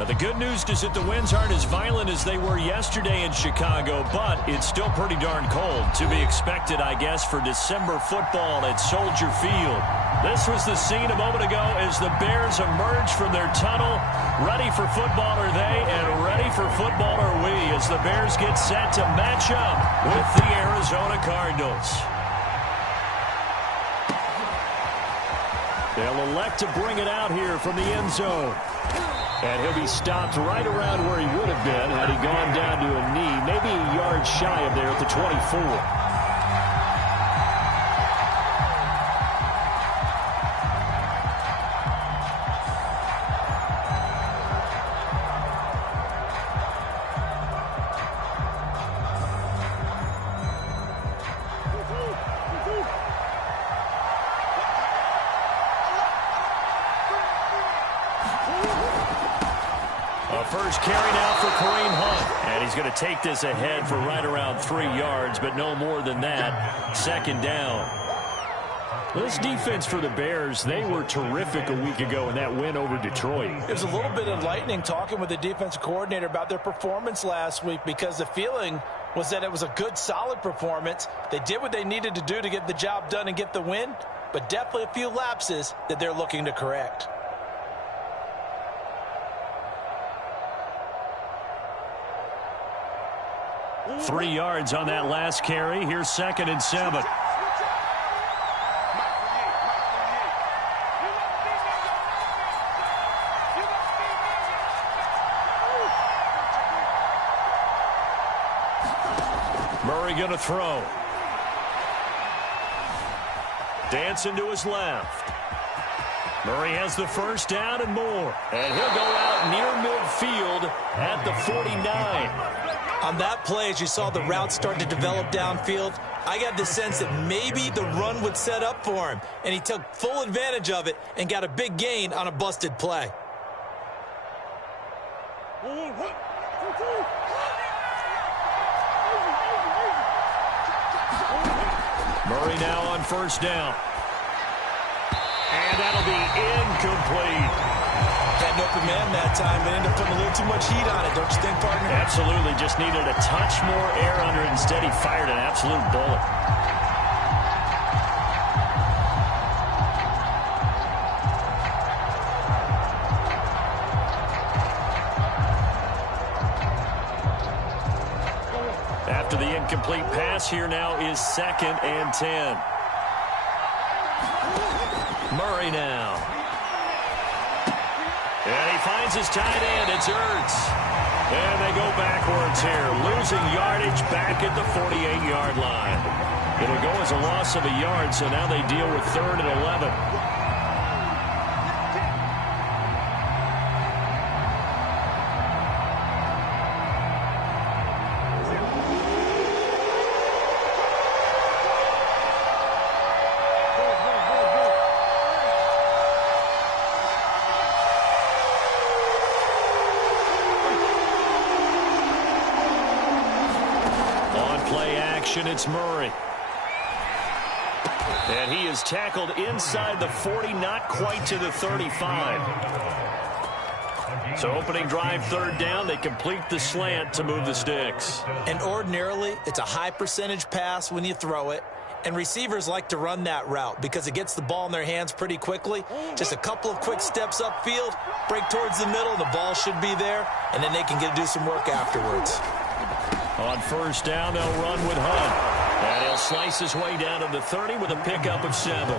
Now, the good news is that the winds aren't as violent as they were yesterday in Chicago, but it's still pretty darn cold. To be expected, I guess, for December football at Soldier Field. This was the scene a moment ago as the Bears emerged from their tunnel. Ready for football are they, and ready for football are we, as the Bears get set to match up with the Arizona Cardinals. They'll elect to bring it out here from the end zone. And he'll be stopped right around where he would have been had he gone down to a knee, maybe a yard shy of there at the 24. First carry now for Kareem Hunt. And he's going to take this ahead for right around 3 yards, but no more than that. Second down. This defense for the Bears, they were terrific a week ago in that win over Detroit. It was a little bit enlightening talking with the defensive coordinator about their performance last week, because the feeling was that it was a good, solid performance. They did what they needed to do to get the job done and get the win, but definitely a few lapses that they're looking to correct. 3 yards on that last carry. Here's 2nd and 7. Murray going to throw. Dancing to his left. Murray has the first down and more. And he'll go out near midfield at the 49. On that play, as you saw the route start to develop downfield, I got the sense that maybe the run would set up for him, and he took full advantage of it and got a big gain on a busted play. Murray now on first down. And that'll be incomplete. Had an open man that time and ended up putting a little too much heat on it, don't you think, partner? Absolutely. Just needed a touch more air under it. Instead, he fired an absolute bullet. After the incomplete pass, here now is 2nd and 10. Murray now. And he finds his tight end. It's Ertz. And they go backwards here, losing yardage back at the 48-yard line. It'll go as a loss of a yard, so now they deal with 3rd and 11. It's Murray. And he is tackled inside the 40, not quite to the 35. So opening drive, 3rd down, they complete the slant to move the sticks. And ordinarily, it's a high percentage pass when you throw it. And receivers like to run that route because it gets the ball in their hands pretty quickly. Just a couple of quick steps upfield, break towards the middle, the ball should be there, and then they can do some work afterwards. On first down, they'll run with Hunt. And he'll slice his way down to the 30 with a pickup of 7.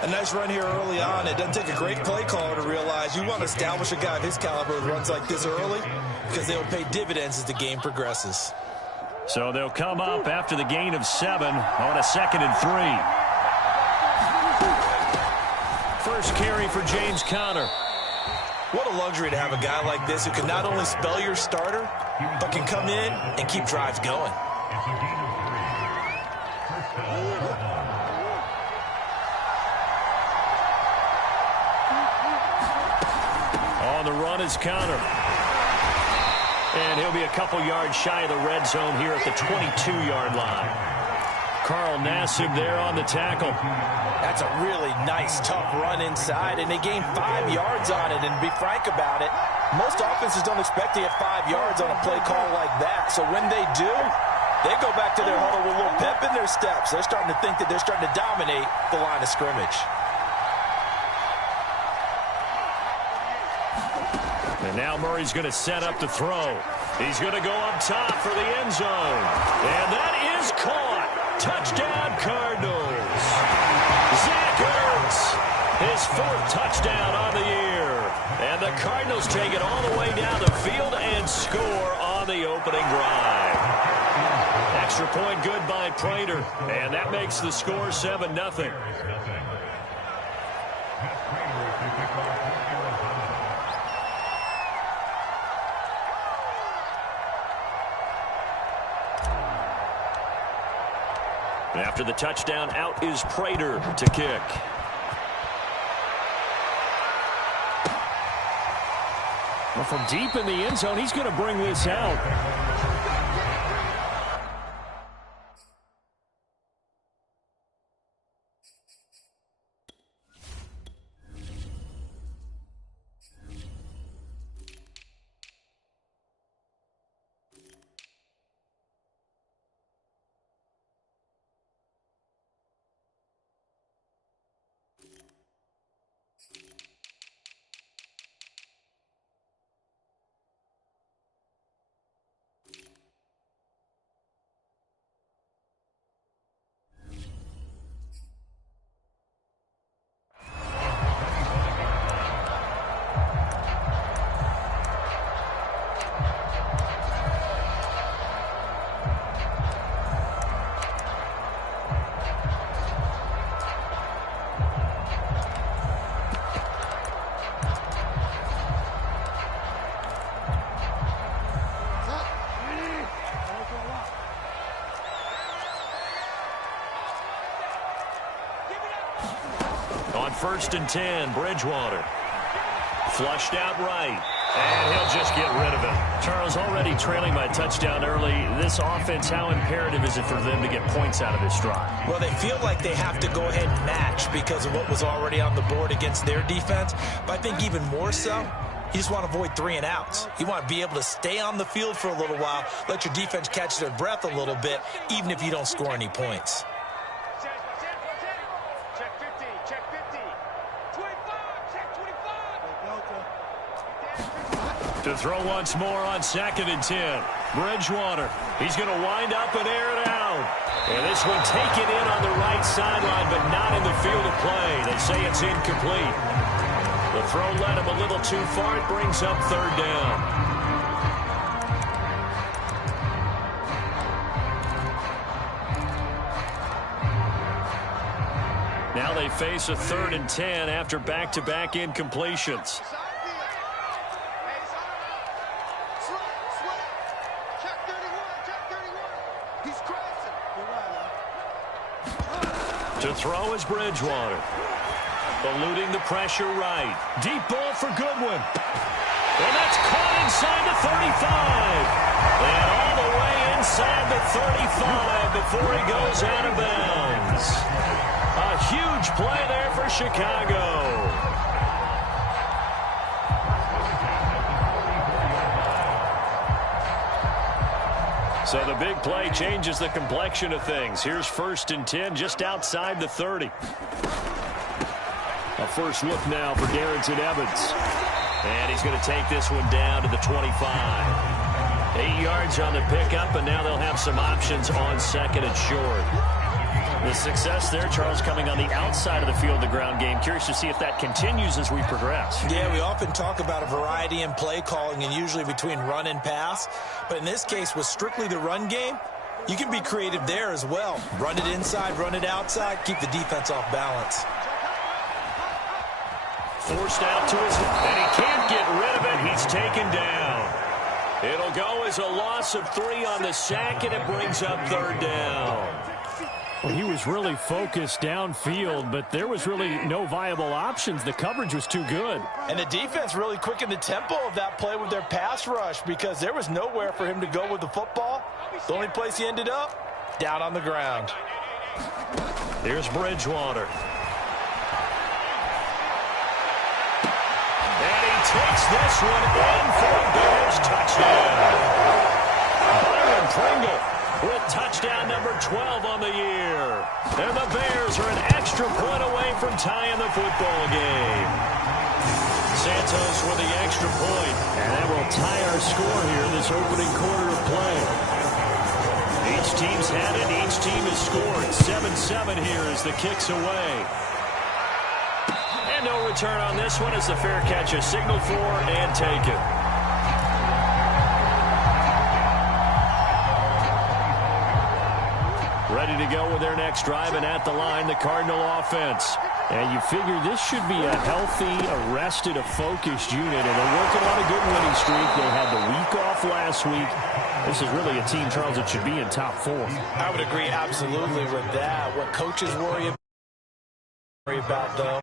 A nice run here early on. It doesn't take a great play caller to realize you want to establish a guy of his caliber with runs like this early, because they will pay dividends as the game progresses. So they'll come up after the gain of 7 on a 2nd and 3. First carry for James Conner. What a luxury to have a guy like this who can not only spell your starter, but can come in and keep drives going. On the run is Conner. And he'll be a couple yards shy of the red zone here at the 22-yard line. Carl Nassib there on the tackle. That's a really nice, tough run inside, and they gained 5 yards on it. And to be frank about it, Most offenses don't expect to get 5 yards on a play call like that. So when they do, they go back to their huddle with a little pep in their steps. They're starting to think that they're starting to dominate the line of scrimmage. And now Murray's going to set up to throw. He's going to go up top for the end zone. And that is caught. Touchdown, Cardinals. Zach Ertz, his 4th touchdown on the year. And the Cardinals take it all the way down the field and score on the opening drive. Extra point good by Prater. And that makes the score 7-0. After the touchdown, out is Prater to kick. Well, from deep in the end zone, he's going to bring this out. On 1st and 10, Bridgewater. Flushed out right. And he'll just get rid of it. Charles, already trailing by touchdown early. This offense, how imperative is it for them to get points out of this drive? Well, they feel like they have to go ahead and match because of what was already on the board against their defense. But I think even more so, you just want to avoid 3 and outs. You want to be able to stay on the field for a little while, let your defense catch their breath a little bit, even if you don't score any points. To throw once more on 2nd and 10. Bridgewater. He's going to wind up and air it out. And this one taken in on the right sideline, but not in the field of play. They say it's incomplete. The throw led him a little too far. It brings up 3rd down. Now they face a 3rd and 10 after back-to-back incompletions. To throw is Bridgewater. Eluding the pressure right. Deep ball for Goodwin. And that's caught inside the 35. And all the way inside the 35 before he goes out of bounds. A huge play there for Chicago. So the big play changes the complexion of things. Here's 1st and 10 just outside the 30. A first look now for Darrington Evans. And he's going to take this one down to the 25. 8 yards on the pickup, and now they'll have some options on 2nd and short. The success there, Charles, coming on the outside of the field, the ground game. Curious to see if that continues as we progress. Yeah, we often talk about a variety in play calling and usually between run and pass. But in this case, with strictly the run game, you can be creative there as well. Run it inside, run it outside, keep the defense off balance. Forced out to his, and he can't get rid of it. He's taken down. It'll go as a loss of 3 on the sack, and it brings up 3rd down. Well, he was really focused downfield, but there was really no viable options. The coverage was too good. And the defense really quickened the tempo of that play with their pass rush because there was nowhere for him to go with the football. The only place he ended up, down on the ground. Here's Bridgewater. And he takes this one in for a Bears touchdown. Byron Pringle with touchdown number 12 on the year. And the Bears are an extra point away from tying the football game. Santos with the extra point. And that will tie our score here this opening quarter of play. Each team's had it. Each team has scored. 7-7 here as the kick's away. And no return on this one as the fair catch is signaled for and taken. Ready to go with their next drive, and at the line, the Cardinal offense. And you figure this should be a healthy, arrested, a focused unit, and they're working on a good winning streak. They had the week off last week. This is really a team, Charles, that should be in top 4. I would agree absolutely with that. What coaches worry about, though,